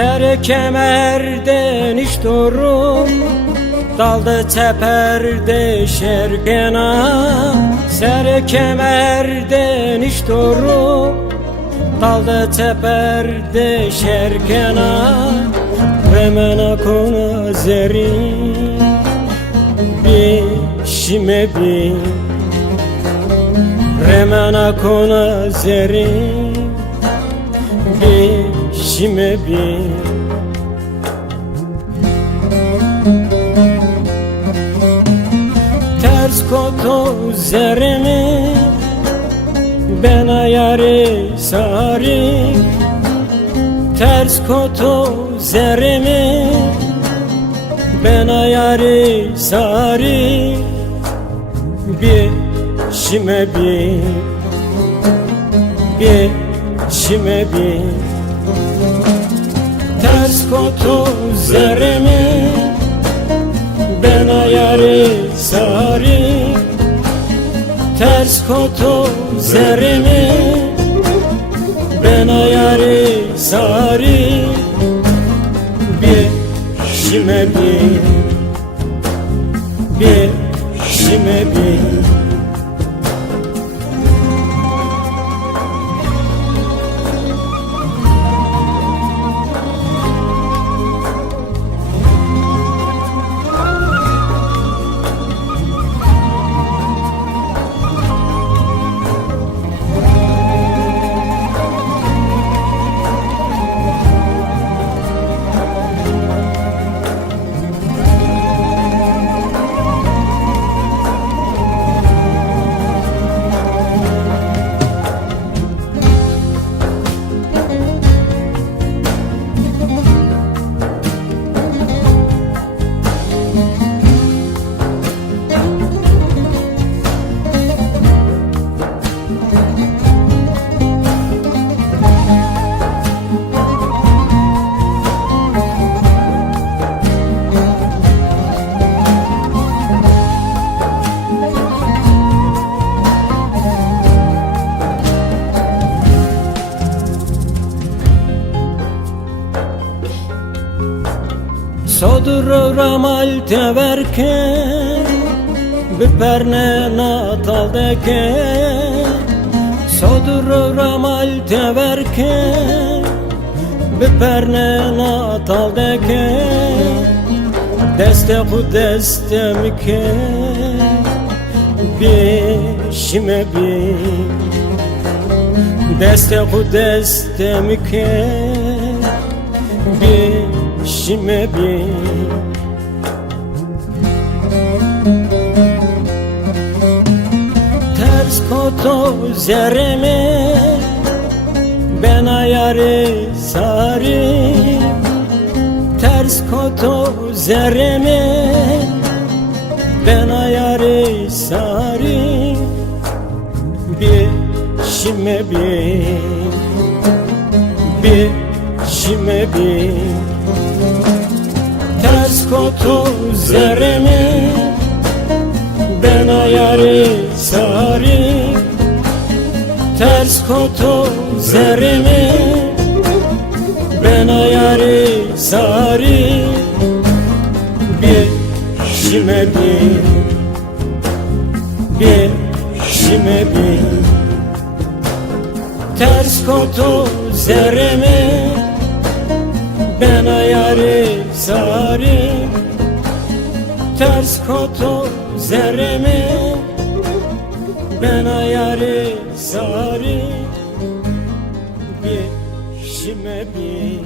Ser kemerden iş doğru, daldı teperde şerkena. Ser kemerden iş doğru, daldı teperde şerkena. Remena kona zeri bişime bi, remena kona zeri bişime bi. Ters koto zerimi ben ayarı sari, ters koto zerimi ben ayarı sari. Bişime bi, bişime bi. Ters koto zerimi ben ayarı sari, ters koto zerimi ben ayarı sari. Bişime bi, bişime bi. Sodro ramal teverke biperne natal deke. Sodro ramal teverke biperne natal deke. Deste bu deste mike bişime bi, deste bu deste mike bişime bi. Ters koto zerimi ben ayarı sari, ters koto zerimi ben ayarı sari. Bişime bi, bişime bi. Ters koto zerimi ben ayarı sari, ters koto zerimi ben ayarı sari. Bişime bi, bişime bi. Ters koto zerimi ben ayarı sari, ters koto zerimi ben ayarı sari. Bişime bi.